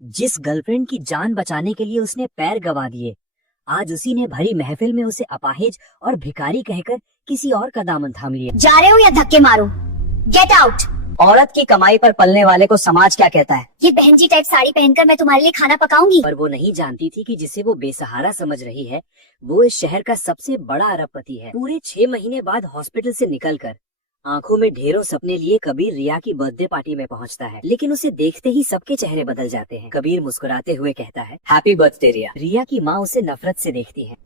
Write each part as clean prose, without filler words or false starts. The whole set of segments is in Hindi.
जिस गर्लफ्रेंड की जान बचाने के लिए उसने पैर गवा दिए, आज उसी ने भरी महफिल में उसे अपाहिज और भिखारी कहकर किसी और का दामन थाम लिया। जा रहे हो या धक्के मारो? Get out. औरत की कमाई पर पलने वाले को समाज क्या कहता है? ये बहन जी टाइप साड़ी पहनकर मैं तुम्हारे लिए खाना पकाऊंगी। पर वो नहीं जानती थी कि जिसे वो बेसहारा समझ रही है, वो इस शहर का सबसे बड़ा अरबपति है। पूरे 6 महीने बाद हॉस्पिटल से निकलकर आंखों में ढेरों सपने लिए कबीर रिया की बर्थडे पार्टी में पहुंचता है, लेकिन उसे देखते ही सबके चेहरे बदल जाते हैं। कबीर मुस्कुराते हुए कहता है, हैप्पी बर्थडे रिया। रिया की माँ उसे नफरत से देखती है।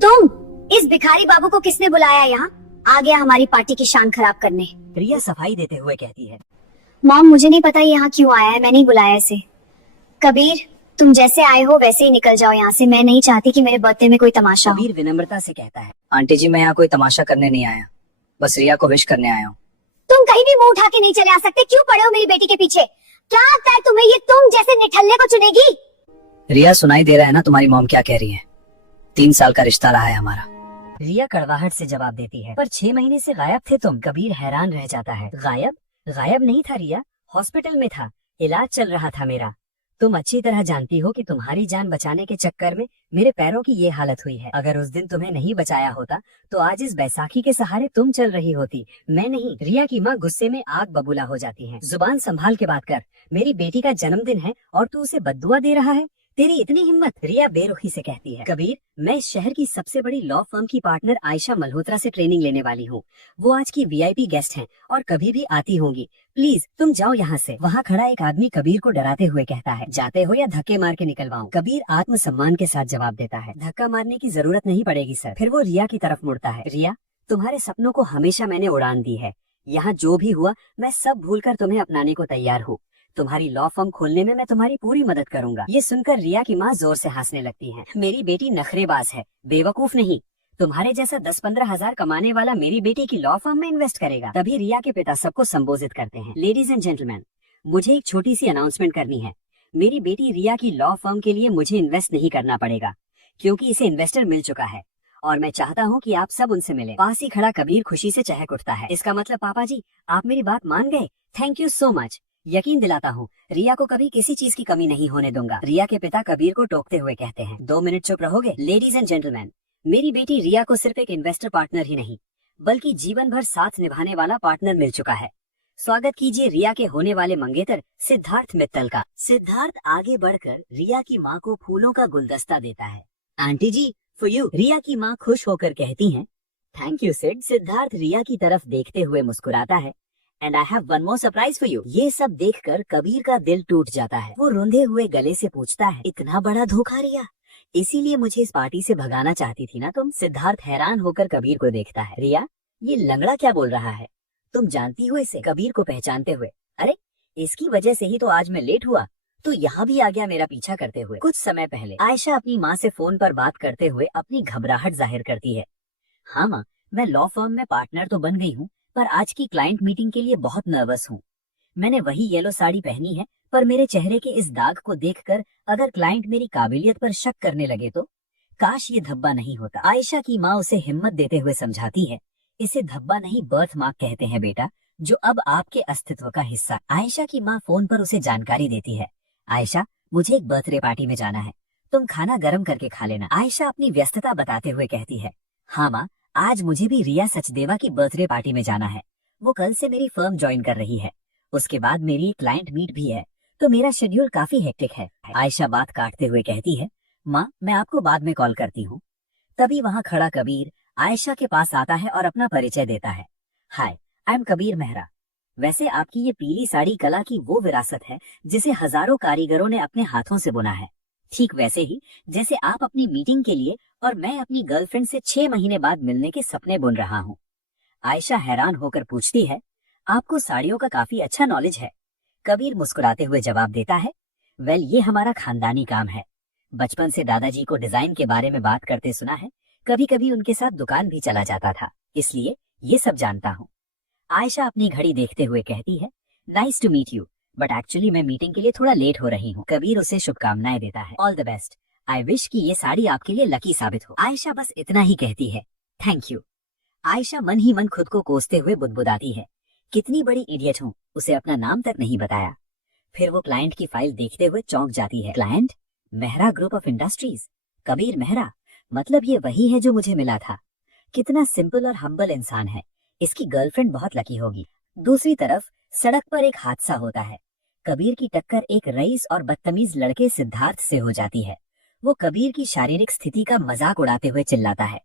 तुम, इस भिखारी बाबू को किसने बुलाया यहाँ? आ गया हमारी पार्टी की शान खराब करने। रिया सफाई देते हुए कहती है, मॉम मुझे नहीं पता यहाँ क्यों आया है, मैंने ही बुलाया इसे। कबीर तुम जैसे आए हो वैसे ही निकल जाओ यहाँ से, मैं नहीं चाहती कि मेरे बर्थडे में कोई तमाशा हो। कबीर विनम्रता से कहता है, आंटी जी मैं यहाँ कोई तमाशा करने नहीं आया, बस रिया को विश करने आया हूँ। तुम कहीं भी मुंह उठा के नहीं चले आ सकते, क्यों पड़े हो मेरी बेटी के पीछे? क्या लगता है तुम्हें ये तुम जैसे निठल्ले को चुनेगी? रिया सुनाई दे रहा है ना तुम्हारी मॉम क्या कह रही है? 3 साल का रिश्ता रहा है हमारा। रिया कड़वाहट से जवाब देती है, पर 6 महीने से गायब थे तुम। कबीर हैरान रह जाता है, गायब? गायब नहीं था रिया, हॉस्पिटल में था, इलाज चल रहा था मेरा। तुम अच्छी तरह जानती हो कि तुम्हारी जान बचाने के चक्कर में मेरे पैरों की ये हालत हुई है। अगर उस दिन तुम्हें नहीं बचाया होता तो आज इस बैसाखी के सहारे तुम चल रही होती, मैं नहीं। रिया की माँ गुस्से में आग बबूला हो जाती है। जुबान संभाल के बात कर, मेरी बेटी का जन्मदिन है और तू उसे बद्दुआ दे रहा है? तेरी इतनी हिम्मत? रिया बेरुखी से कहती है, कबीर मैं इस शहर की सबसे बड़ी लॉ फर्म की पार्टनर आयशा मल्होत्रा से ट्रेनिंग लेने वाली हूँ। वो आज की वीआईपी गेस्ट हैं और कभी भी आती होंगी, प्लीज तुम जाओ यहाँ से। वहाँ खड़ा एक आदमी कबीर को डराते हुए कहता है, जाते हो या धक्के मार के निकलवाऊं? कबीर आत्मसम्मान के साथ जवाब देता है, धक्का मारने की जरूरत नहीं पड़ेगी सर। फिर वो रिया की तरफ मुड़ता है, रिया तुम्हारे सपनों को हमेशा मैंने उड़ान दी है, यहाँ जो भी हुआ मैं सब भूलकर तुम्हें अपनाने को तैयार हूँ। तुम्हारी लॉ फर्म खोलने में मैं तुम्हारी पूरी मदद करूंगा। ये सुनकर रिया की माँ जोर से हंसने लगती है, मेरी बेटी नखरेबाज है, बेवकूफ नहीं। तुम्हारे जैसा 10-15 हजार कमाने वाला मेरी बेटी की लॉ फर्म में इन्वेस्ट करेगा? तभी रिया के पिता सबको संबोधित करते हैं, लेडीज एंड जेंटलमैन, मुझे एक छोटी सी अनाउंसमेंट करनी है। मेरी बेटी रिया की लॉ फर्म के लिए मुझे इन्वेस्ट नहीं करना पड़ेगा, क्योंकि इसे इन्वेस्टर मिल चुका है और मैं चाहता हूँ कि आप सब उनसे मिले। पास ही खड़ा कबीर खुशी से चहक उठता है, इसका मतलब पापा जी आप मेरी बात मान गए? Thank you so much. यकीन दिलाता हूँ रिया को कभी किसी चीज की कमी नहीं होने दूंगा। रिया के पिता कबीर को टोकते हुए कहते हैं, 2 मिनट चुप रहोगे? लेडीज एंड जेंटलमैन, मेरी बेटी रिया को सिर्फ एक इन्वेस्टर पार्टनर ही नहीं बल्कि जीवन भर साथ निभाने वाला पार्टनर मिल चुका है। स्वागत कीजिए रिया के होने वाले मंगेतर सिद्धार्थ मित्तल का। सिद्धार्थ आगे बढ़कर रिया की माँ को फूलों का गुलदस्ता देता है। Aunty ji for you. Riya की माँ खुश होकर कहती है, थैंक यू सिड। सिद्धार्थ रिया की तरफ देखते हुए मुस्कुराता है, and I have one more surprise for you. ये सब देखकर कबीर का दिल टूट जाता है। वो रोंदे हुए गले से पूछता है, इतना बड़ा धोखा रिया? इसीलिए मुझे इस पार्टी से भगाना चाहती थी ना तुम? सिद्धार्थ हैरान होकर कबीर को देखता है, रिया ये लंगड़ा क्या बोल रहा है? तुम जानती हो इसे? कबीर को पहचानते हुए, अरे इसकी वजह से ही तो आज मैं लेट हुआ, तो यहाँ भी आ गया मेरा पीछा करते हुए। कुछ समय पहले आयशा अपनी माँ से फोन पर बात करते हुए अपनी घबराहट जाहिर करती है। हाँ माँ, मैं लॉ फर्म में पार्टनर तो बन गई हूँ, पर आज की क्लाइंट मीटिंग के लिए बहुत नर्वस हूँ। मैंने वही येलो साड़ी पहनी है, पर मेरे चेहरे के इस दाग को देखकर अगर क्लाइंट मेरी काबिलियत पर शक करने लगे तो काश ये धब्बा नहीं होता। आयशा की माँ उसे हिम्मत देते हुए समझाती है, इसे धब्बा नहीं बर्थ मार्क कहते हैं बेटा, जो अब आपके अस्तित्व का हिस्सा। आयशा की माँ फोन पर उसे जानकारी देती है, आयशा मुझे एक बर्थडे पार्टी में जाना है, तुम खाना गर्म करके खा लेना। आयशा अपनी व्यस्तता बताते हुए कहती है, हाँ माँ आज मुझे भी रिया सचदेवा की बर्थडे पार्टी में जाना है, वो कल से मेरी फर्म ज्वाइन कर रही है, उसके बाद मेरी एक क्लाइंट मीट भी है, तो मेरा शेड्यूल काफी हेक्टिक है। आयशा बात काटते हुए कहती है, माँ मैं आपको बाद में कॉल करती हूँ। तभी वहाँ खड़ा कबीर आयशा के पास आता है और अपना परिचय देता है, हाय आई एम कबीर मेहरा। वैसे आपकी ये पीली साड़ी कला की वो विरासत है जिसे हजारों कारीगरों ने अपने हाथों से बुना है, ठीक वैसे ही जैसे आप अपनी मीटिंग के लिए और मैं अपनी गर्लफ्रेंड से 6 महीने बाद मिलने के सपने बुन रहा हूँ। आयशा हैरान होकर पूछती है, आपको साड़ियों का काफी अच्छा नॉलेज है? कबीर मुस्कुराते हुए जवाब देता है, वेल ये हमारा खानदानी काम है, बचपन से दादाजी को डिजाइन के बारे में बात करते सुना है, कभी कभी उनके साथ दुकान भी चला जाता था, इसलिए ये सब जानता हूँ। आयशा अपनी घड़ी देखते हुए कहती है, nice to meet you, but actually मैं मीटिंग के लिए थोड़ा लेट हो रही हूँ। कबीर उसे शुभकामनाएं देता है, all the best, I wish कि ये साड़ी आपके लिए लकी साबित हो। आयशा बस इतना ही कहती है, थैंक यू। आयशा मन ही मन खुद को कोसते हुए बुदबुदाती है, कितनी बड़ी इडियट हूँ, उसे अपना नाम तक नहीं बताया। फिर वो क्लाइंट की फाइल देखते हुए चौंक जाती है। Client? Mehra group of industries, Kabir Mehra, मतलब ये वही है जो मुझे मिला था। कितना सिंपल और हम्बल इंसान है, इसकी गर्लफ्रेंड बहुत लकी होगी। दूसरी तरफ सड़क पर एक हादसा होता है। कबीर की टक्कर एक रईस और बदतमीज लड़के सिद्धार्थ से हो जाती है। वो कबीर की शारीरिक स्थिति का मजाक उड़ाते हुए चिल्लाता है,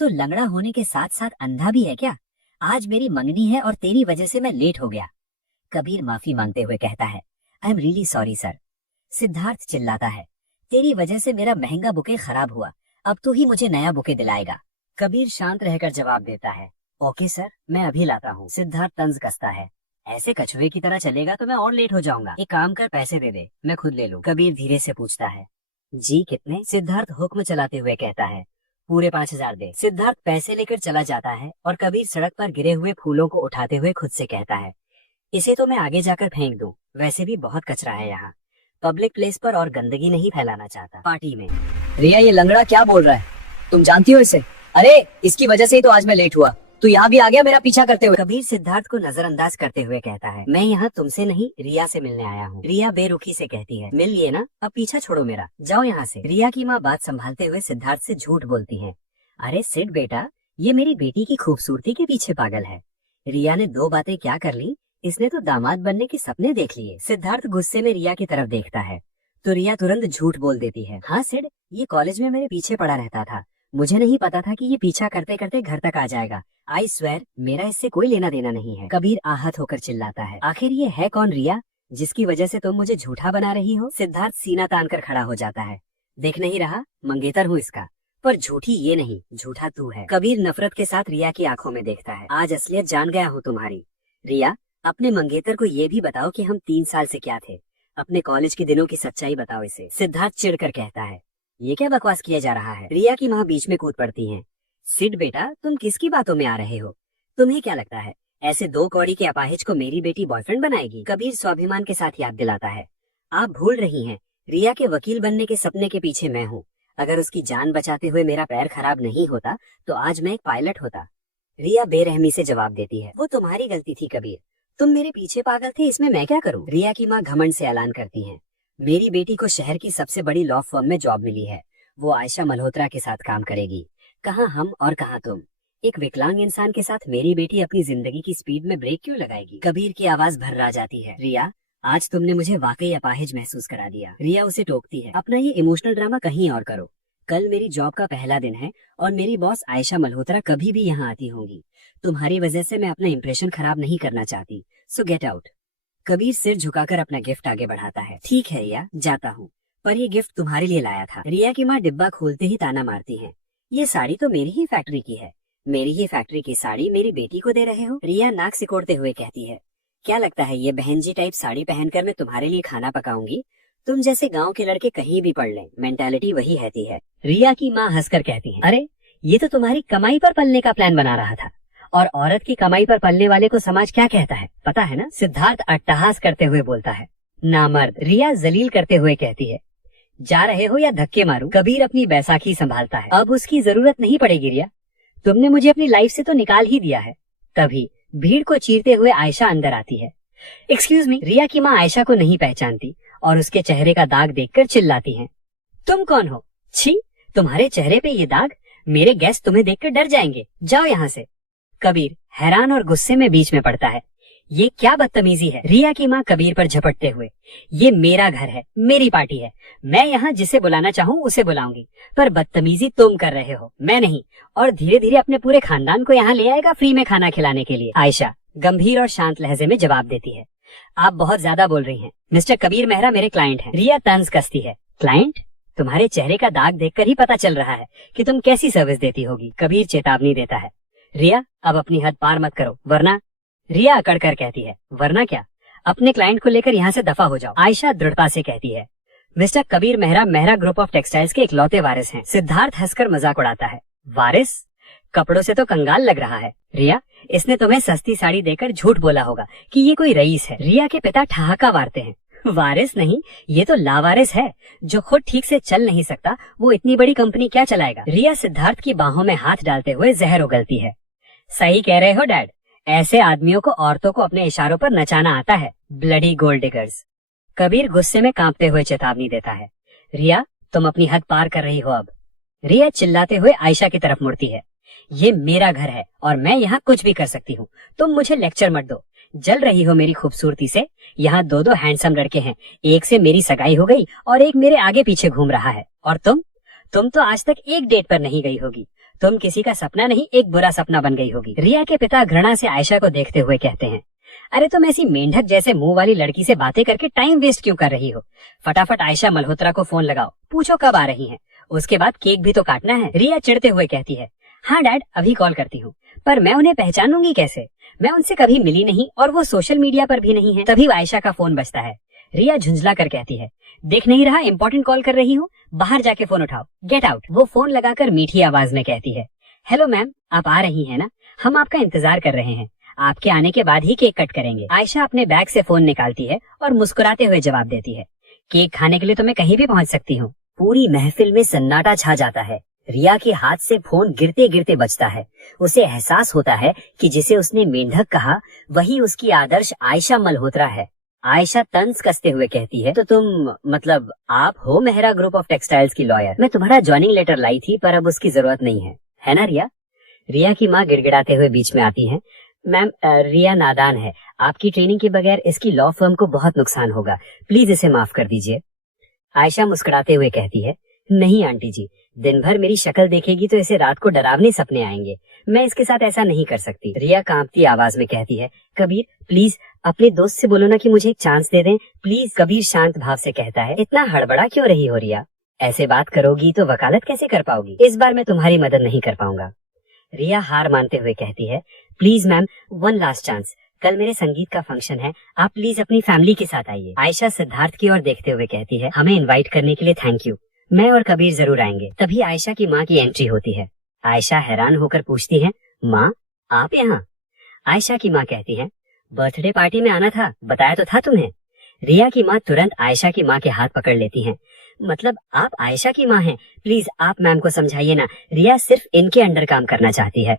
तो लंगड़ा होने के साथ साथ अंधा भी है क्या? आज मेरी मंगनी है और तेरी वजह से मैं लेट हो गया। कबीर माफी मांगते हुए कहता है, I am really sorry sir. Siddharth चिल्लाता है, तेरी वजह से मेरा महंगा बुके खराब हुआ, अब तू ही मुझे नया बुके दिलाएगा। कबीर शांत रहकर जवाब देता है, ओके सर, मैं अभी लाता हूँ। सिद्धार्थ तंज कसता है, ऐसे कछुए की तरह चलेगा तो मैं और लेट हो जाऊंगा। एक काम कर, पैसे दे दे, मैं खुद ले लूं। कबीर धीरे से पूछता है, जी कितने? सिद्धार्थ हुक्म चलाते हुए कहता है, पूरे 5,000 दे। सिद्धार्थ पैसे लेकर चला जाता है और कबीर सड़क पर गिरे हुए फूलों को उठाते हुए खुद से कहता है, इसे तो मैं आगे जाकर फेंक दूं, वैसे भी बहुत कचरा है यहाँ। पब्लिक प्लेस पर और गंदगी नहीं फैलाना चाहता। पार्टी में, रिया ये लंगड़ा क्या बोल रहा है, तुम जानती हो इसे? अरे इसकी वजह से ही तो आज मैं लेट हुआ, तू यहाँ भी आ गया मेरा पीछा करते हुए। कबीर सिद्धार्थ को नजरअंदाज करते हुए कहता है, मैं यहाँ तुमसे नहीं रिया से मिलने आया हूँ। रिया बेरुखी से कहती है, मिल लिए ना, अब पीछा छोड़ो मेरा, जाओ यहाँ से। रिया की माँ बात संभालते हुए सिद्धार्थ से झूठ बोलती है, अरे सिड बेटा, ये मेरी बेटी की खूबसूरती के पीछे पागल है। रिया ने 2 बातें क्या कर ली, इसने तो दामाद बनने के सपने देख लिए। सिद्धार्थ गुस्से में रिया की तरफ देखता है तो रिया तुरंत झूठ बोल देती है, हाँ सिड, ये कॉलेज में मेरे पीछे पड़ा रहता था, मुझे नहीं पता था कि ये पीछा करते करते घर तक आ जाएगा। आई स्वेर, मेरा इससे कोई लेना देना नहीं है। कबीर आहत होकर चिल्लाता है, आखिर ये है कौन रिया, जिसकी वजह से तुम मुझे झूठा बना रही हो? सिद्धार्थ सीना तान कर खड़ा हो जाता है, देख नहीं रहा, मंगेतर हूँ इसका, पर झूठी ये नहीं, झूठा तू है। कबीर नफरत के साथ रिया की आंखों में देखता है, आज असलियत जान गया हूँ तुम्हारी। रिया, अपने मंगेतर को ये भी बताओ कि हम 3 साल से क्या थे, अपने कॉलेज के दिनों की सच्चाई बताओ इसे। सिद्धार्थ चिढ़कर कहता है, ये क्या बकवास किया जा रहा है? रिया की माँ बीच में कूद पड़ती है, सिड बेटा, तुम किसकी बातों में आ रहे हो? तुम्हें क्या लगता है ऐसे 2 कौड़ी के अपाहिज को मेरी बेटी बॉयफ्रेंड बनाएगी? कबीर स्वाभिमान के साथ याद दिलाता है, आप भूल रही हैं, रिया के वकील बनने के सपने के पीछे मैं हूँ। अगर उसकी जान बचाते हुए मेरा पैर खराब नहीं होता तो आज मैं एक पायलट होता। रिया बेरहमी से जवाब देती है, वो तुम्हारी गलती थी कबीर, तुम मेरे पीछे पागल थे, इसमें मैं क्या करूं? रिया की माँ घमंड से ऐलान करती है, मेरी बेटी को शहर की सबसे बड़ी लॉ फर्म में जॉब मिली है, वो आयशा मल्होत्रा के साथ काम करेगी। कहाँ हम और कहाँ तुम? एक विकलांग इंसान के साथ मेरी बेटी अपनी जिंदगी की स्पीड में ब्रेक क्यों लगाएगी? कबीर की आवाज भर्रा जाती है, रिया, आज तुमने मुझे वाकई अपाहिज महसूस करा दिया। रिया उसे टोकती है, अपना ये इमोशनल ड्रामा कहीं और करो, कल मेरी जॉब का पहला दिन है और मेरी बॉस आयशा मल्होत्रा कभी भी यहाँ आती होंगी, तुम्हारी वजह से मैं अपना इंप्रेशन खराब नहीं करना चाहती, सो गेट आउट। कबीर सिर झुकाकर अपना गिफ्ट आगे बढ़ाता है, ठीक है रिया, जाता हूँ, पर ये गिफ्ट तुम्हारे लिए लाया था। रिया की माँ डिब्बा खोलते ही ताना मारती है, ये साड़ी तो मेरी ही फैक्ट्री की है, मेरी ही फैक्ट्री की साड़ी मेरी बेटी को दे रहे हो? रिया नाक सिकोड़ते हुए कहती है, क्या लगता है ये बहन जी टाइप साड़ी पहनकर मैं तुम्हारे लिए खाना पकाऊंगी? तुम जैसे गांव के लड़के कहीं भी पढ़ लें, मेंटालिटी वही रहती है। रिया की माँ हंसकर कहती है, अरे ये तो तुम्हारी कमाई पर पलने का प्लान बना रहा था, और औरत की कमाई पर पलने वाले को समाज क्या कहता है पता है ना? सिद्धार्थ अट्टहास करते हुए बोलता है, नामर्द। रिया जलील करते हुए कहती है, जा रहे हो या धक्के मारूं? कबीर अपनी बैसाखी संभालता है, अब उसकी जरूरत नहीं पड़ेगी रिया, तुमने मुझे अपनी लाइफ से तो निकाल ही दिया है। तभी भीड़ को चीरते हुए आयशा अंदर आती है। Excuse me. रिया की माँ आयशा को नहीं पहचानती और उसके चेहरे का दाग देखकर चिल्लाती है, तुम कौन हो? छी, तुम्हारे चेहरे पे ये दाग, मेरे गेस्ट तुम्हें देखकर डर जाएंगे, जाओ यहाँ से। कबीर हैरान और गुस्से में बीच में पड़ता है, ये क्या बदतमीजी है? रिया की माँ कबीर पर झपटते हुए, ये मेरा घर है, मेरी पार्टी है, मैं यहाँ जिसे बुलाना चाहूँ उसे बुलाऊंगी, पर बदतमीजी तुम कर रहे हो, मैं नहीं, और धीरे धीरे अपने पूरे खानदान को यहाँ ले आएगा फ्री में खाना खिलाने के लिए। आयशा गंभीर और शांत लहजे में जवाब देती है, आप बहुत ज्यादा बोल रही हैं, मिस्टर कबीर मेहरा मेरे क्लाइंट हैं। रिया तंज कसती है, क्लाइंट? तुम्हारे चेहरे का दाग देखकर ही पता चल रहा है कि तुम कैसी सर्विस देती होगी। कबीर चेतावनी देता है, रिया अब अपनी हद पार मत करो वरना। रिया अकड़ कर कहती है, वरना क्या? अपने क्लाइंट को लेकर यहाँ से दफा हो जाओ। आयशा दृढ़ता से कहती है, mister Kabir Mehra Mehra group of textiles के इकलौते वारिस हैं। सिद्धार्थ हंसकर मजाक उड़ाता है, वारिस? कपड़ों से तो कंगाल लग रहा है। रिया, इसने तुम्हें सस्ती साड़ी देकर झूठ बोला होगा कि ये कोई रईस है। रिया के पिता ठहाका मारते हैं, वारिस नहीं, ये तो लावारिस है, जो खुद ठीक से चल नहीं सकता, वो इतनी बड़ी कंपनी क्या चलाएगा? रिया सिद्धार्थ की बाहों में हाथ डालते हुए जहर उगलती है, सही कह रहे हो डैड, ऐसे आदमियों को औरतों को अपने इशारों पर नचाना आता है, ब्लडी गोल्ड डिगर्स। कबीर गुस्से में कांपते हुए चेतावनी देता है। रिया, तुम अपनी हद पार कर रही हो अब। रिया चिल्लाते हुए आयशा की तरफ मुड़ती है। ये मेरा घर है और मैं यहाँ कुछ भी कर सकती हूँ, तुम मुझे लेक्चर मत दो। जल रही हो मेरी खूबसूरती से। यहाँ दो दो हैंडसम लड़के हैं, एक से मेरी सगाई हो गई और एक मेरे आगे पीछे घूम रहा है। और तुम तो आज तक एक डेट पर नहीं गई होगी। तुम किसी का सपना नहीं, एक बुरा सपना बन गई होगी। रिया के पिता घृणा से आयशा को देखते हुए कहते हैं, अरे तुम ऐसी मेंढक जैसे मुंह वाली लड़की से बातें करके टाइम वेस्ट क्यों कर रही हो? फटाफट आयशा मल्होत्रा को फोन लगाओ, पूछो कब आ रही हैं। उसके बाद केक भी तो काटना है। रिया चिढ़ते हुए कहती है, हाँ डैड, अभी कॉल करती हूँ। पर मैं उन्हें पहचानूंगी कैसे? मैं उनसे कभी मिली नहीं और वो सोशल मीडिया पर भी नहीं है। तभी आयशा का फोन बजता है। रिया झुंझला कर कहती है, देख नहीं रहा इंपॉर्टेंट कॉल कर रही हूँ, बाहर जाके फोन उठाओ, गेट आउट। वो फोन लगाकर मीठी आवाज में कहती है, हेलो मैम, आप आ रही हैं ना? हम आपका इंतजार कर रहे हैं, आपके आने के बाद ही केक कट करेंगे। आयशा अपने बैग से फोन निकालती है और मुस्कुराते हुए जवाब देती है, केक खाने के लिए तो मैं कहीं भी पहुंच सकती हूँ। पूरी महफिल में सन्नाटा छा जाता है। रिया के हाथ से फोन गिरते गिरते बजता है। उसे एहसास होता है कि जिसे उसने मेंढक कहा वही उसकी आदर्श आयशा मल्होत्रा है। आयशा तंज कसते हुए कहती है, तो तुम मतलब आप हो मेहरा ग्रुप ऑफ टेक्सटाइल्स की लॉयर? मैं तुम्हारा ज्वाइनिंग लेटर लाई थी पर अब उसकी जरूरत नहीं है ना रिया? रिया की माँ गिड़गिड़ाते हुए बीच में आती है, मैम रिया नादान है, आपकी ट्रेनिंग के बगैर इसकी लॉ फर्म को बहुत नुकसान होगा, प्लीज इसे माफ कर दीजिए। आयशा मुस्कुराते हुए कहती है, नहीं आंटी जी, दिन भर मेरी शक्ल देखेगी तो इसे रात को डरावने सपने आएंगे, मैं इसके साथ ऐसा नहीं कर सकती। रिया कांपती आवाज में कहती है, कबीर प्लीज अपने दोस्त से बोलो ना कि मुझे एक चांस दे दें प्लीज। कबीर शांत भाव से कहता है, इतना हड़बड़ा क्यों रही हो रिया? ऐसे बात करोगी तो वकालत कैसे कर पाओगी? इस बार मैं तुम्हारी मदद नहीं कर पाऊंगा। रिया हार मानते हुए कहती है, please ma'am, one last chance, कल मेरे संगीत का फंक्शन है, आप प्लीज अपनी फैमिली के साथ आइए। आयशा सिद्धार्थ की ओर देखते हुए कहती है, हमें इनवाइट करने के लिए थैंक यू, मैं और कबीर जरूर आएंगे। तभी आयशा की माँ की एंट्री होती है। आयशा हैरान होकर पूछती है, माँ आप यहाँ? आयशा की माँ कहती है, बर्थडे पार्टी में आना था, बताया तो था तुम्हें। रिया की माँ तुरंत आयशा की माँ के हाथ पकड़ लेती हैं। मतलब आप आयशा की माँ हैं? प्लीज आप मैम को समझाइए ना, रिया सिर्फ इनके अंडर काम करना चाहती है।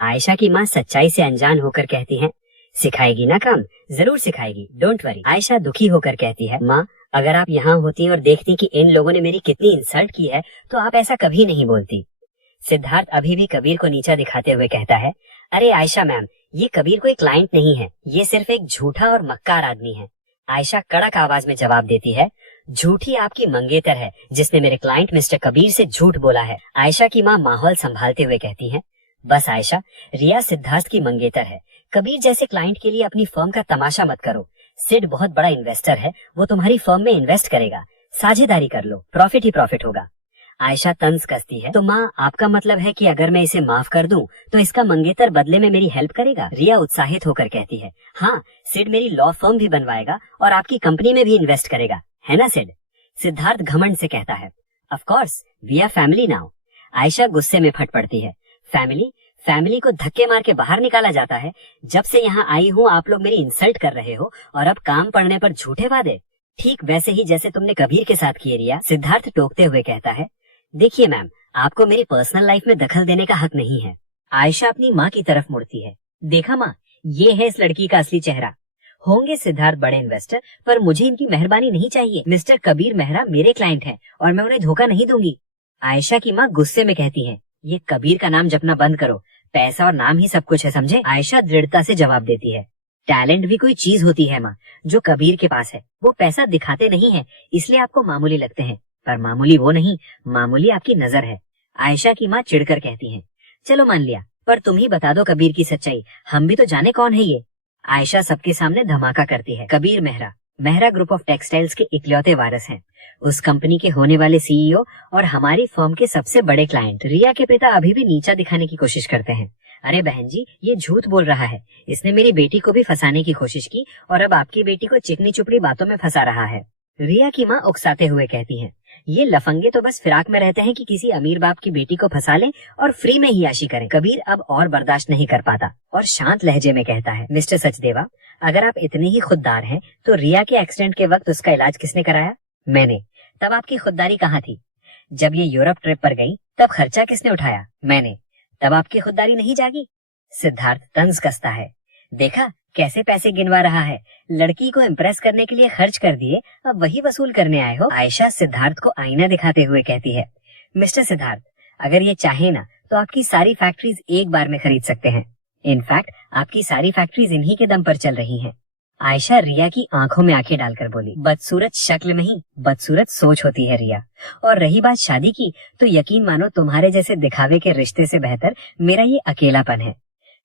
आयशा की माँ सच्चाई से अनजान होकर कहती हैं, सिखाएगी ना काम, जरूर सिखाएगी, डोंट वरी। आयशा दुखी होकर कहती है, माँ अगर आप यहाँ होती और देखती कि इन लोगों ने मेरी कितनी इंसल्ट की है तो आप ऐसा कभी नहीं बोलती। सिद्धार्थ अभी भी कबीर को नीचा दिखाते हुए कहता है, अरे आयशा मैम, ये कबीर कोई क्लाइंट नहीं है, ये सिर्फ एक झूठा और मक्कार आदमी है। आयशा कड़क आवाज में जवाब देती है, झूठी आपकी मंगेतर है जिसने मेरे क्लाइंट मिस्टर कबीर से झूठ बोला है। आयशा की माँ माहौल संभालते हुए कहती है, बस आयशा, रिया सिद्धार्थ की मंगेतर है, कबीर जैसे क्लाइंट के लिए अपनी फर्म का तमाशा मत करो। सिड बहुत बड़ा इन्वेस्टर है, वो तुम्हारी फर्म में इन्वेस्ट करेगा, साझेदारी कर लो, प्रॉफिट ही प्रॉफिट होगा। आयशा तंज कसती है, तो माँ आपका मतलब है कि अगर मैं इसे माफ कर दूं तो इसका मंगेतर बदले में मेरी हेल्प करेगा? रिया उत्साहित होकर कहती है, हाँ, सिड मेरी लॉ फर्म भी बनवाएगा और आपकी कंपनी में भी इन्वेस्ट करेगा, है ना सिड? सिद्धार्थ घमंड से कहता है, of course, we are family now. Ayesha गुस्से में फट पड़ती है, फैमिली को धक्के मार के बाहर निकाला जाता है? जब से यहाँ आई हूँ आप लोग मेरी इंसल्ट कर रहे हो और अब काम पड़ने पर झूठे वादे, ठीक वैसे ही जैसे तुमने कबीर के साथ किए रिया। सिद्धार्थ टोकते हुए कहता है, देखिए मैम, आपको मेरी पर्सनल लाइफ में दखल देने का हक नहीं है। आयशा अपनी माँ की तरफ मुड़ती है, देखा माँ, ये है इस लड़की का असली चेहरा। होंगे सिद्धार्थ बड़े इन्वेस्टर, पर मुझे इनकी मेहरबानी नहीं चाहिए। मिस्टर कबीर मेहरा मेरे क्लाइंट है और मैं उन्हें धोखा नहीं दूंगी। आयशा की माँ गुस्से में कहती है, ये कबीर का नाम जपना बंद करो, पैसा और नाम ही सब कुछ है, समझे? आयशा दृढ़ता से जवाब देती है, टैलेंट भी कोई चीज होती है माँ, जो कबीर के पास है। वो पैसा दिखाते नहीं है, इसलिए आपको मामूली लगते हैं, पर मामूली वो नहीं, मामूली आपकी नजर है। आयशा की माँ चिढ़कर कहती है, चलो मान लिया, पर तुम ही बता दो कबीर की सच्चाई, हम भी तो जाने कौन है ये। आयशा सबके सामने धमाका करती है, Kabir Mehra group of textiles के इकलौते वारिस हैं, उस कंपनी के होने वाले सीईओ और हमारी फर्म के सबसे बड़े क्लाइंट। रिया के पिता अभी भी नीचा दिखाने की कोशिश करते हैं, अरे बहन जी, ये झूठ बोल रहा है, इसने मेरी बेटी को भी फंसाने की कोशिश की और अब आपकी बेटी को चिकनी चुपड़ी बातों में फंसा रहा है। रिया की माँ उकसाते हुए कहती है, ये लफंगे तो बस फिराक में रहते हैं कि किसी अमीर बाप की बेटी को फंसा लें और फ्री में ही याशी करें। कबीर अब और बर्दाश्त नहीं कर पाता और शांत लहजे में कहता है, मिस्टर सचदेवा, अगर आप इतने ही खुददार हैं तो रिया के एक्सीडेंट के वक्त उसका इलाज किसने कराया? मैंने। तब आपकी खुददारी कहाँ थी? जब ये यूरोप ट्रिप पर गई तब खर्चा किसने उठाया? मैंने। तब आपकी खुददारी नहीं जागी? सिद्धार्थ तंज कसता है, देखा कैसे पैसे गिनवा रहा है। लड़की को इम्प्रेस करने के लिए खर्च कर दिए, अब वही वसूल करने आए हो। आयशा सिद्धार्थ को आईना दिखाते हुए कहती है, मिस्टर सिद्धार्थ, अगर ये चाहे ना तो आपकी सारी फैक्ट्रीज एक बार में खरीद सकते हैं। इनफैक्ट आपकी सारी फैक्ट्रीज इन्हीं के दम पर चल रही हैं। आयशा रिया की आंखों में आंखें डालकर बोली, बदसूरत शक्ल नहीं, बदसूरत सोच होती है रिया। और रही बात शादी की, तो यकीन मानो तुम्हारे जैसे दिखावे के रिश्ते से बेहतर मेरा ये अकेलापन है।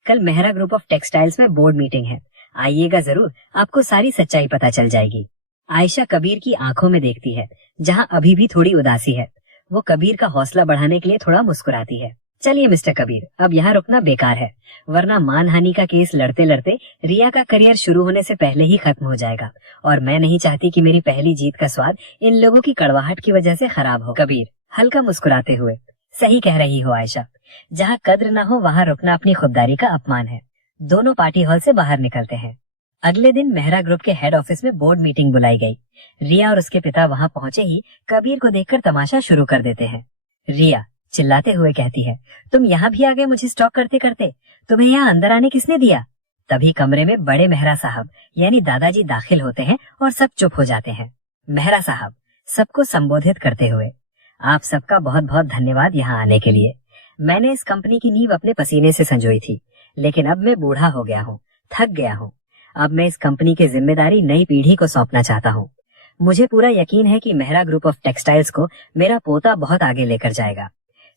कल मेहरा ग्रुप ऑफ टेक्सटाइल्स में बोर्ड मीटिंग है, आइएगा जरूर, आपको सारी सच्चाई पता चल जाएगी। आयशा कबीर की आंखों में देखती है, जहाँ अभी भी थोड़ी उदासी है। वो कबीर का हौसला बढ़ाने के लिए थोड़ा मुस्कुराती है। चलिए मिस्टर कबीर, अब यहाँ रुकना बेकार है, वरना मानहानि का केस लड़ते लड़ते रिया का करियर शुरू होने से पहले ही खत्म हो जाएगा, और मैं नहीं चाहती कि मेरी पहली जीत का स्वाद इन लोगों की कड़वाहट की वजह से खराब हो। कबीर हल्का मुस्कुराते हुए, सही कह रही हो आयशा, जहाँ कद्र न हो वहाँ रुकना अपनी खुददारी का अपमान है। दोनों पार्टी हॉल से बाहर निकलते हैं। अगले दिन मेहरा ग्रुप के हेड ऑफिस में बोर्ड मीटिंग बुलाई गई। रिया और उसके पिता वहाँ पहुँचे ही कबीर को देखकर तमाशा शुरू कर देते हैं। रिया चिल्लाते हुए कहती है, तुम यहाँ भी आ गए मुझे स्टॉक करते करते, तुम्हें यहाँ अंदर आने किसने दिया? तभी कमरे में बड़े मेहरा साहब यानी दादाजी दाखिल होते हैं और सब चुप हो जाते हैं। मेहरा साहब सबको संबोधित करते हुए, आप सबका बहुत बहुत धन्यवाद यहाँ आने के लिए। मैंने इस कंपनी की नींव अपने पसीने से संजोई थी, लेकिन अब मैं बूढ़ा हो गया हूँ, थक गया हूँ। अब मैं इस कंपनी की जिम्मेदारी नई पीढ़ी को सौंपना चाहता हूँ। मुझे पूरा यकीन है कि मेहरा ग्रुप ऑफ टेक्सटाइल्स को मेरा पोता बहुत आगे लेकर जाएगा।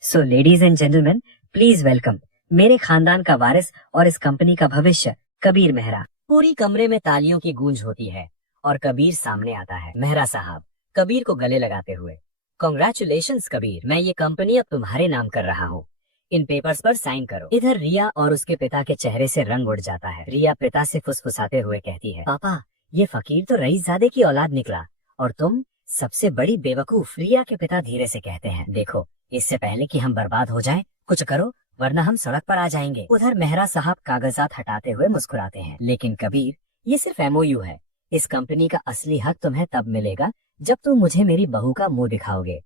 So ladies and gentleman, please welcome मेरे खानदान का वारिस और इस कंपनी का भविष्य, कबीर मेहरा। पूरी कमरे में तालियों की गूंज होती है और कबीर सामने आता है। मेहरा साहब कबीर को गले लगाते हुए, कांग्रेचुलेशंस कबीर, मैं ये कंपनी अब तुम्हारे नाम कर रहा हूँ, इन पेपर्स पर साइन करो। इधर रिया और उसके पिता के चेहरे से रंग उड़ जाता है। रिया पिता से फुसफुसाते हुए कहती है, पापा ये फकीर तो रईसजादे की औलाद निकला और तुम सबसे बड़ी बेवकूफ। रिया के पिता धीरे से कहते हैं, देखो इससे पहले कि हम बर्बाद हो जाएं, कुछ करो वरना हम सड़क पर आ जाएंगे। उधर मेहरा साहब कागजात हटाते हुए मुस्कुराते हैं, लेकिन कबीर ये सिर्फ एमओयू है, इस कंपनी का असली हक तुम्हें तब मिलेगा जब तुम मुझे मेरी बहू का मुंह दिखाओगे।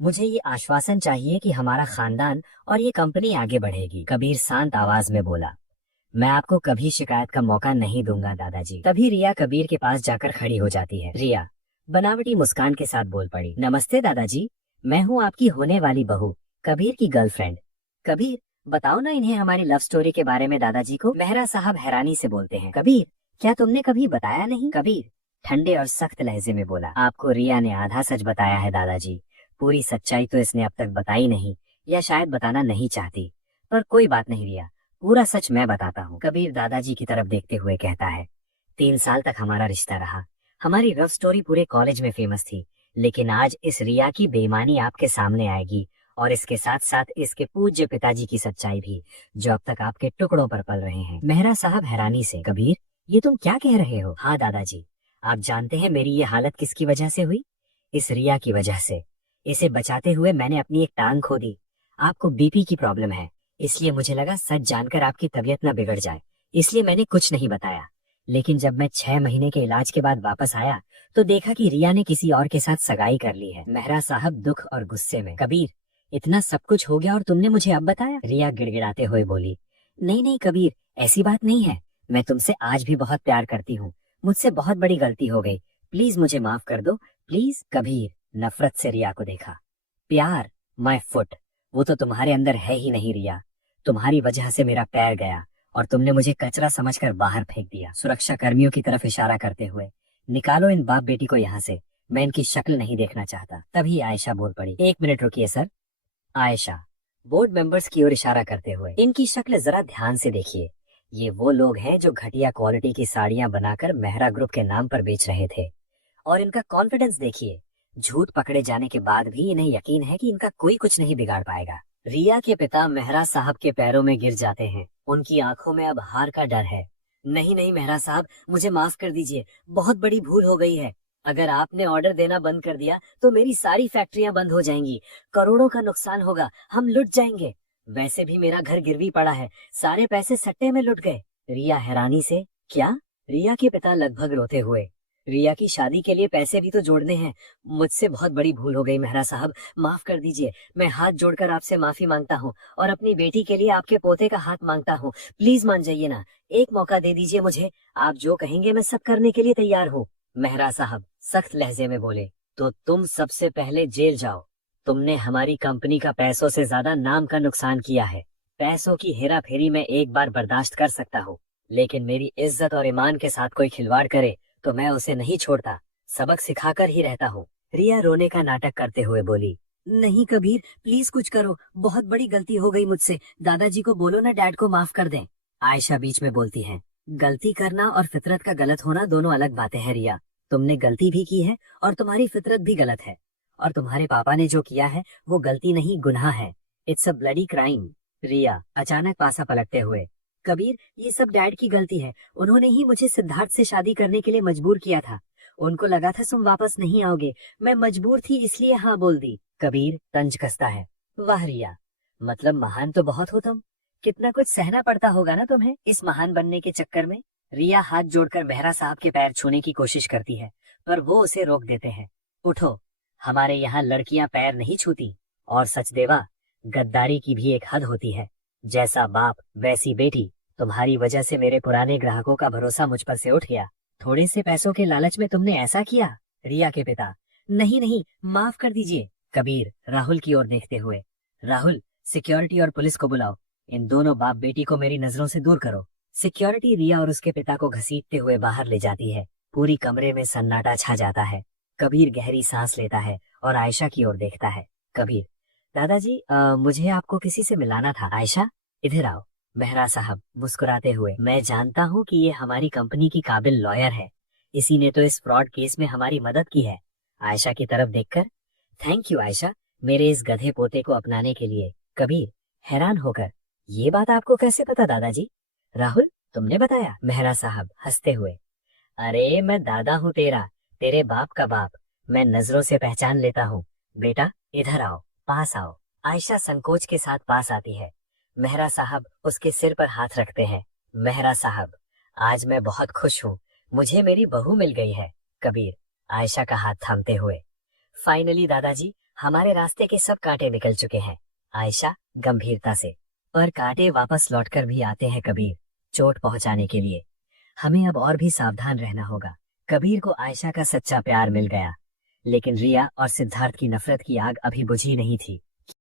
मुझे ये आश्वासन चाहिए कि हमारा खानदान और ये कंपनी आगे बढ़ेगी। कबीर शांत आवाज में बोला, मैं आपको कभी शिकायत का मौका नहीं दूंगा दादाजी। तभी रिया कबीर के पास जाकर खड़ी हो जाती है। रिया बनावटी मुस्कान के साथ बोल पड़ी, नमस्ते दादाजी, मैं हूँ आपकी होने वाली बहू, कबीर की गर्लफ्रेंड। कबीर बताओ ना इन्हें हमारी लव स्टोरी के बारे में दादाजी को। मेहरा साहब हैरानी से बोलते हैं, कबीर क्या तुमने कभी बताया नहीं? कबीर ठंडे और सख्त लहजे में बोला, आपको रिया ने आधा सच बताया है दादाजी, पूरी सच्चाई तो इसने अब तक बताई नहीं, या शायद बताना नहीं चाहती, पर कोई बात नहीं रिया, पूरा सच मैं बताता हूँ। कबीर दादाजी की तरफ देखते हुए कहता है, 3 साल तक हमारा रिश्ता रहा, हमारी लव स्टोरी पूरे कॉलेज में फेमस थी, लेकिन आज इस रिया की बेईमानी आपके सामने आएगी, और इसके साथ साथ इसके पूज्य पिताजी की सच्चाई भी, जो अब तक आपके टुकड़ों पर पल रहे हैं। मेहरा साहब हैरानी से, कबीर ये तुम क्या कह रहे हो? हाँ दादाजी, आप जानते हैं मेरी ये हालत किसकी वजह से हुई? इस रिया की वजह से। इसे बचाते हुए मैंने अपनी एक टांग खो दी। आपको बीपी की प्रॉब्लम है, इसलिए मुझे लगा सच जानकर आपकी तबीयत न बिगड़ जाए, इसलिए मैंने कुछ नहीं बताया। लेकिन जब मैं 6 महीने के इलाज के बाद वापस आया तो देखा कि रिया ने किसी और के साथ सगाई कर ली है। मेहरा साहब दुख और गुस्से में, कबीर इतना सब कुछ हो गया और तुमने मुझे अब बताया? रिया गिड़गिड़ाते हुए बोली, नहीं नहीं कबीर, ऐसी बात नहीं है, मैं तुमसे आज भी बहुत प्यार करती हूँ, मुझसे बहुत बड़ी गलती हो गई, प्लीज मुझे माफ कर दो प्लीज। कबीर नफरत से रिया को देखा, प्यार माय फुट, वो तो तुम्हारे अंदर है ही नहीं रिया, तुम्हारी वजह से मेरा पैर गया और तुमने मुझे कचरा समझकर बाहर फेंक दिया। सुरक्षा कर्मियों की तरफ इशारा करते हुए, निकालो इन बाप बेटी को यहाँ से, मैं इनकी शक्ल नहीं देखना चाहता। तभी आयशा बोल पड़ी, 1 मिनट रुकिए सर। आयशा बोर्ड मेंबर्स की ओर इशारा करते हुए, इनकी शक्ल जरा ध्यान से देखिए, ये वो लोग हैं जो घटिया क्वालिटी की साड़ियां बनाकर मेहरा ग्रुप के नाम पर बेच रहे थे, और इनका कॉन्फिडेंस देखिए, झूठ पकड़े जाने के बाद भी इन्हें यकीन है कि इनका कोई कुछ नहीं बिगाड़ पाएगा। रिया के पिता मेहरा साहब के पैरों में गिर जाते हैं, उनकी आंखों में अब हार का डर है। नहीं नहीं मेहरा साहब, मुझे माफ कर दीजिए, बहुत बड़ी भूल हो गई है, अगर आपने ऑर्डर देना बंद कर दिया तो मेरी सारी फैक्ट्रियां बंद हो जाएंगी, करोड़ों का नुकसान होगा, हम लुट जाएंगे, वैसे भी मेरा घर गिरवी पड़ा है, सारे पैसे सट्टे में लुट गए। रिया हैरानी से, क्या? रिया के पिता लगभग रोते हुए, रिया की शादी के लिए पैसे भी तो जोड़ने हैं। मुझसे बहुत बड़ी भूल हो गई मेहरा साहब, माफ कर दीजिए। मैं हाथ जोड़कर आपसे माफी मांगता हूँ और अपनी बेटी के लिए आपके पोते का हाथ मांगता हूँ। प्लीज मान जाइए ना, एक मौका दे दीजिए मुझे। आप जो कहेंगे मैं सब करने के लिए तैयार हूँ। मेहरा साहब सख्त लहजे में बोले, तो तुम सबसे पहले जेल जाओ। तुमने हमारी कंपनी का पैसों से ज्यादा नाम का नुकसान किया है। पैसों की हेरा फेरी में एक बार बर्दाश्त कर सकता हूँ, लेकिन मेरी इज्जत और ईमान के साथ कोई खिलवाड़ करे तो मैं उसे नहीं छोड़ता, सबक सिखाकर ही रहता हूँ। रिया रोने का नाटक करते हुए बोली, नहीं कबीर, प्लीज कुछ करो, बहुत बड़ी गलती हो गई मुझसे। दादाजी को बोलो ना डैड को माफ कर दें। आयशा बीच में बोलती है, गलती करना और फितरत का गलत होना दोनों अलग बातें हैं रिया। तुमने गलती भी की है और तुम्हारी फितरत भी गलत है, और तुम्हारे पापा ने जो किया है वो गलती नहीं गुनाह है। It's a bloody crime. Riya अचानक पासा पलटते हुए, कबीर ये सब डैड की गलती है। उन्होंने ही मुझे सिद्धार्थ से शादी करने के लिए मजबूर किया था। उनको लगा था तुम वापस नहीं आओगे, मैं मजबूर थी इसलिए हाँ बोल दी। कबीर तंज कसता है, वाह रिया, मतलब महान तो बहुत हो तुम। कितना कुछ सहना पड़ता होगा ना तुम्हें इस महान बनने के चक्कर में। रिया हाथ जोड़कर मेहरा साहब के पैर छूने की कोशिश करती है, पर वो उसे रोक देते हैं। उठो, हमारे यहाँ लड़कियां पैर नहीं छूती। और सचदेवा, गद्दारी की भी एक हद होती है। जैसा बाप वैसी बेटी। तुम्हारी वजह से मेरे पुराने ग्राहकों का भरोसा मुझ पर से उठ गया। थोड़े से पैसों के लालच में तुमने ऐसा किया। रिया के पिता, नहीं नहीं, माफ कर दीजिए। कबीर राहुल की ओर देखते हुए, राहुल सिक्योरिटी और पुलिस को बुलाओ, इन दोनों बाप बेटी को मेरी नजरों से दूर करो। सिक्योरिटी रिया और उसके पिता को घसीटते हुए बाहर ले जाती है। पूरी कमरे में सन्नाटा छा जाता है। कबीर गहरी सांस लेता है और आयशा की ओर देखता है। कबीर, दादाजी मुझे आपको किसी से मिलाना था। आयशा इधर आओ। मेहरा साहब मुस्कुराते हुए, मैं जानता हूँ कि ये हमारी कंपनी की काबिल लॉयर है, इसी ने तो इस फ्रॉड केस में हमारी मदद की है। आयशा की तरफ देखकर, थैंक यू आयशा, मेरे इस गधे पोते को अपनाने के लिए। कबीर हैरान होकर, ये बात आपको कैसे पता दादाजी? राहुल तुमने बताया? मेहरा साहब हंसते हुए, अरे मैं दादा हूँ तेरा, तेरे बाप का बाप, मैं नजरों से पहचान लेता हूँ। बेटा इधर आओ, पास आओ। आयशा संकोच के साथ पास आती है। मेहरा साहब उसके सिर पर हाथ रखते हैं। मेहरा साहब, आज मैं बहुत खुश हूँ, मुझे मेरी बहू मिल गई है। कबीर आयशा का हाथ थामते हुए, फाइनली दादाजी, हमारे रास्ते के सब कांटे निकल चुके हैं। आयशा गंभीरता से, पर कांटे वापस लौटकर भी आते हैं कबीर, चोट पहुंचाने के लिए। हमें अब और भी सावधान रहना होगा। कबीर को आयशा का सच्चा प्यार मिल गया, लेकिन रिया और सिद्धार्थ की नफरत की आग अभी बुझी नहीं थी।